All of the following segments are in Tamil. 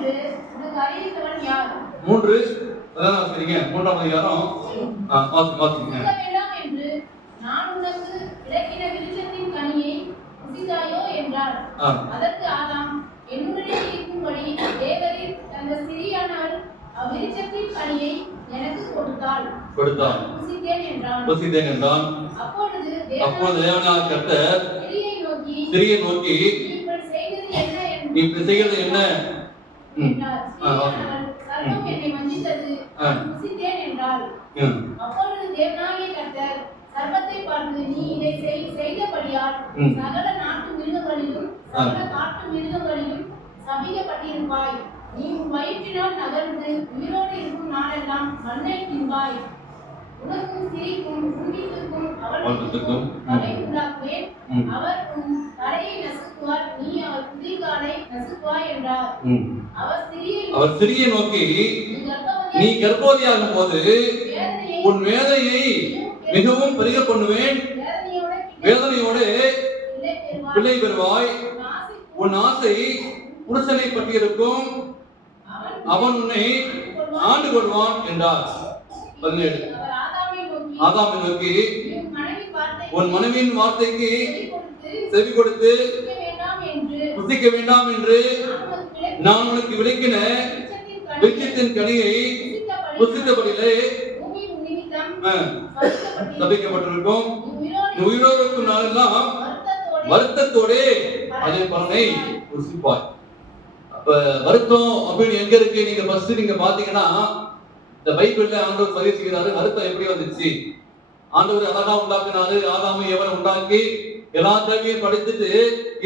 என்று உனக்கு அறிவித்தவன் யார்? 3 அதான் வாசிக்கிறீங்க. 3ஆம் அதிகாரம் வாசிங்க. வேண்டாம் என்று நான் உனக்கு விலக்கின விருட்சத்தின் கனியை புசித்தாயோ என்றார். அதற்கு ஆதாம், என்னுடைய இருக்கும்படி தேவரீர் அந்த சிறியானவள் அவ்விருட்சத்தின் கனியை எனக்கு கொடுத்தாள். புசித்தேன் என்றான். அப்பொழுது தேவனாகிய கர்த்தர் ஸ்திரியை நோக்கி நீ இப்படி செய்கிறது என்ன என்றார். சர்ப்பம் என்னை வஞ்சித்தது, புசித்தேன் என்றாள். அப்பொழுது தேவனாகிய கர்த்தர் சர்ப்பத்தை பார்த்து, நீ இதை செய்தபடியால் சகல நாட்டு மிருகங்களிலும் சகல காட்டு மிருகங்களிலும் சபிக்கப்பட்டிருப்பாய். நீ உன் வயிற்றினால் நகர்ந்து உயிரோடு இருக்கும் நாளெல்லாம் மண்ணை தின்பாய். உனக்கும் ஸ்திரீக்கும் உன்னிக்கும் அவளுக்கும் பகை உண்டாக்குவேன். அவர் உன் தலையை நசுக்குவார், நீ அவர் குதிகாலை நசுக்குவாய் என்றார். அவர் ஸ்திரியை நோக்கி, நீ கர்ப்பவதியாகும் போது உன் வேதனையை மிகவும் பெருக பண்ணுவேன், வேதனையோடு பிள்ளை பெறுவாய். உன் ஆசை புருஷனை பற்றியிருக்கும், அவன் உன்னை ஆண்டு கொள்வான் என்றார். 17 ஆதாமை நோக்கி, உன் மனைவியின் வார்த்தைக்கு செவி கொடுத்து புசிக்க வேண்டாம் என்று நான் உனக்கு விலக்கின விருட்சத்தின் கனியை புசித்தபடியிலே சபிக்கப்பட்டிருக்கும். உயிரோடு இருக்கும் நாளெல்லாம் வருத்தத்தோட அதே பலனை ருசிப்பாய். அப்ப வருத்தம் அப்படின்னு எங்க இருக்கு? நீங்க ஃபர்ஸ்ட் நீங்க பாத்தீங்கன்னா இந்த பைபிள்ல ஆண்டவர் பதிவு செய்கிறாரு. வருத்தம் எப்படி வந்துச்சு? ஆண்டவர் அழகா உண்டாக்குனாரு. ஆதாமை எவரை உண்டாக்கி எல்லா தேவையும் படிச்சுட்டு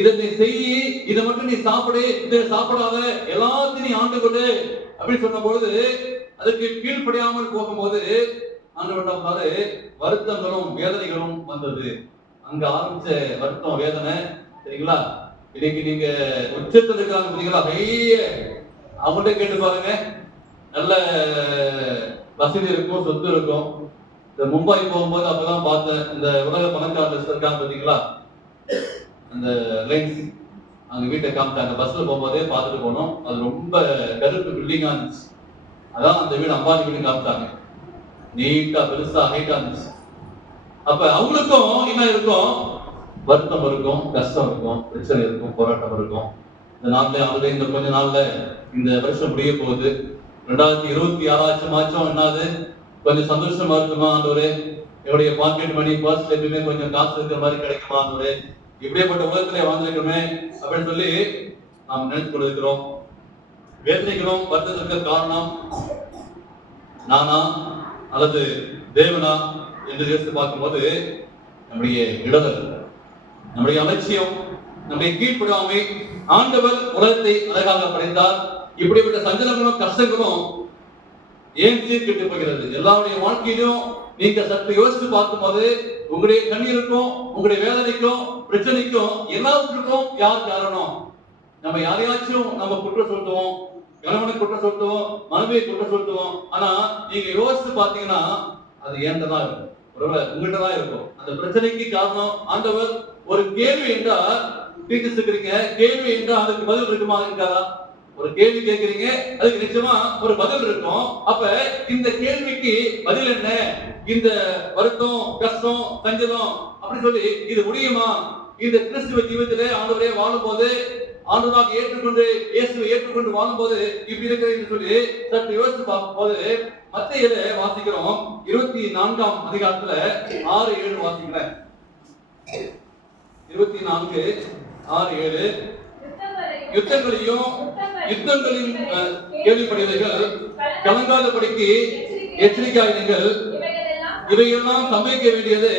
இதை நீ செய்யி, இதை மட்டும் நீ சாப்பிடு, இதை சாப்பிடாத, எல்லாத்தையும் நீ ஆண்டு கொடு அப்படின்னு சொன்ன பொழுது அதுக்கு கீழ்ப்படியாமல் போகும்போது ஆண்டவர் என்ன பண்ணாரு? வருத்தங்களும் வேதனைகளும் வந்தது. அங்க ஆரம்பிச்ச வருத்தம் வேதனை சரிங்களா? இன்னைக்கு நீங்க உச்சத்தில் இருக்காங்க பார்த்தீங்களா? அவங்கள்ட்ட கேட்டு பாருங்க. நல்ல வசதி இருக்கும், சொத்து இருக்கும். இந்த மும்பை போகும்போது அப்பதான் பார்த்தேன், இந்த உலக பணக்காரர் இருக்காங்க பார்த்தீங்களா? அந்த ரிலையன்ஸ் அங்க வீட்டை காமிச்சாங்க. பஸ்ல போகும்போதே பார்த்துட்டு போனோம். அது ரொம்ப கருப்பு பில்டிங்கா இருந்துச்சு. அதான் அந்த வீடு அம்பானி வீடு காமிச்சாங்க. நீட்டா பெருசா ஹைட்டா இருந்துச்சு. அப்ப அவங்களுக்கும் என்ன இருக்கும்? வருத்தம் இருக்கும், கஷ்டம் இருக்கும், பிரச்சனை இருக்கும், போராட்டம் இருக்கும். இந்த நாள்ல அவருடைய இந்த கொஞ்ச நாள்ல இந்த வருஷம் முடிய போகுது. 2026 மாச்சம் என்னது? கொஞ்சம் சந்தோஷமா இருக்குமா ஆண்டவரே? என்னுடைய பாக்கெட் மணி பர்ஸ் எப்பயுமே கொஞ்சம் காசு இருக்கிற மாதிரி கிடைக்குமா ஆண்டவரே? இப்படியேப்பட்ட உலகத்திலே வாழ்ந்துருக்கணுமே அப்படின்னு சொல்லி நாம் நினைத்து கொண்டிருக்கிறோம். வேதனைகளும் வருத்தத்திற்கு காரணம் நானா அல்லது தேவனா என்று யோசித்து பார்க்கும்போது நம்முடைய இடதல், நம்முடைய அலட்சியம், நம்முடைய கீழ்ப்படாமை. ஆண்டவர் உலகத்தை அழகாக படைத்தார். இப்படிப்பட்ட சஞ்சலங்களும் கஷ்டங்களும் ஏன் சீர்கெட்டு போகிறது? எல்லாருடைய வாழ்க்கையிலும் நீங்க சற்று யோசித்து பார்க்கும்போது உங்களுடைய கண்ணீருக்கும் உங்களுடைய வேதனைக்கும் பிரச்சனைக்கும் எல்லாத்துக்கும் யார் காரணம்? நம்ம யாரையாச்சும் நம்ம குற்றம் சொல்லுவோம், கணவனை குற்றம் சொல்லுவோம், மனைவியை குற்றம் சொல்லுவோம். ஆனா நீங்க யோசித்து பார்த்தீங்கன்னா அது ஏன்தான் இருக்கும், ஒருவேளை உங்கள்கிட்ட தான் இருக்கும். அந்த பிரச்சனைக்கு காரணம் ஆண்டவர். ஒரு கேள்வி என்றால் இருக்கிறீங்க, கேள்வி என்றால் அதுக்கு பதில் இருக்குமா? இருக்காதா? ஒரு கேள்வி கேட்கிறீங்க, அதுக்கு நிச்சயமா ஒரு பதில் இருக்கும். அப்ப இந்த கேள்விக்கு பதில் என்ன? இந்த வருத்தம், கஷ்டம், சஞ்சலம் அப்படி சொல்லி இது முடியுமா? இந்த கிறிஸ்துவ ஜீவிதத்திலே ஆண்டவரே வாழும் போது, ஆண்டவராக ஏற்றுக்கொண்டு இயேசுவை ஏற்றுக்கொண்டு வாழும் போது இப்படி இருக்கிறது என்று சொல்லி சற்று யோசித்து பார்க்கும் போது மத்தேயுல வாசிக்கிறோம். 24ஆம் அதிகாரத்துல 6-7 வாசிக்கிறேன். 24:6-7 யுத்தங்களின் கேள்விப்படுவீர்கள், கலங்காதபடிக்கு எச்சரிக்கையாயிருங்கள். இவையெல்லாம் சம்பவிக்க வேண்டியது,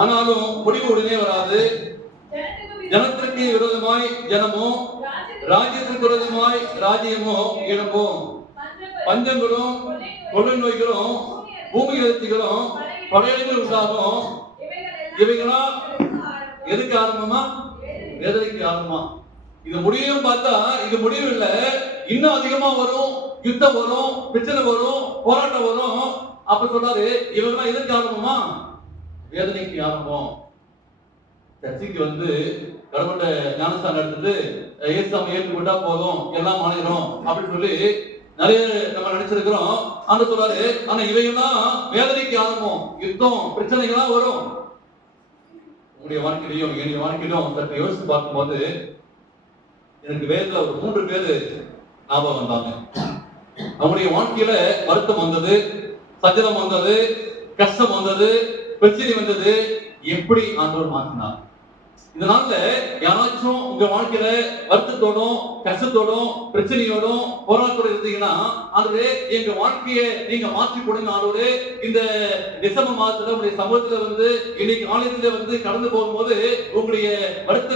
ஆனாலும் முடிவு உடனே வராது. ஜனத்திற்கு விரோதமாய் ஜனமோ, ராஜ்யத்திற்கு விரோதமாய் ராஜ்யமோ எழும்பும். பஞ்சங்களும் கொள்ளை நோய்களும் பூமி எழுச்சிகளும் படையல்கள் உண்டாகும். இவைகளா எதுக்கு ஆரம்பமா? வேதனைக்கு ஆரம்பமா. இது முடியும் பார்த்தா இது முடிவு இல்லை, இன்னும் அதிகமா வரும், யுத்தம் வரும், பிரச்சனை வரும், போராட்டம் வரும். அப்ப சொல்றாரு இவங்கெல்லாம் எதுக்கு ஆரம்பமா? வேதனைக்கு ஆரம்பம். சர்ச்சைக்கு கடவுள்கிட்ட ஞானஸ்தானம் எடுத்துட்டு இயேசுவை ஏற்றுக்கொண்டா போதும் எல்லாம் மாறிடும் அப்படின்னு சொல்லி நிறைய நம்ம நினைச்சிருக்கிறோம். அந்த சொல்றாரு, ஆனா இவையெல்லாம் வேதனைக்கு ஆரம்பம், யுத்தம், பிரச்சனைகள்லாம் வரும். உங்களுடைய வாழ்க்கையிலையும் என்னுடைய வாழ்க்கையிலும் சற்று யோசித்து பார்க்கும்போது எனக்கு வேதத்துல ஒரு 3 பேரு ஞாபகம் வந்தாங்க. அவங்களுடைய வாழ்க்கையில வருத்தம் வந்தது, சஞ்சலம் வந்தது, கஷ்டம் வந்தது, பிரச்சனை வந்தது. எப்படி ஆண்டவர் மாற்றினார்? இதனால யாராச்சும் உங்க வாழ்க்கையில வருத்தத்தோடும் கஷ்டத்தோடும் பிரச்சனையோடும் போராட்டத்தோட இருந்தீங்கன்னா, ஆண்டவரே எங்க வாழ்க்கையை நீங்க மாற்றி கொடுங்க ஆண்டவரே. இந்த டிசம்பர் மாதத்துல உங்களுடைய சமூகத்துல இன்னைக்கு ஆலயத்துல கடந்து போகும்போது உங்களுடைய வருத்த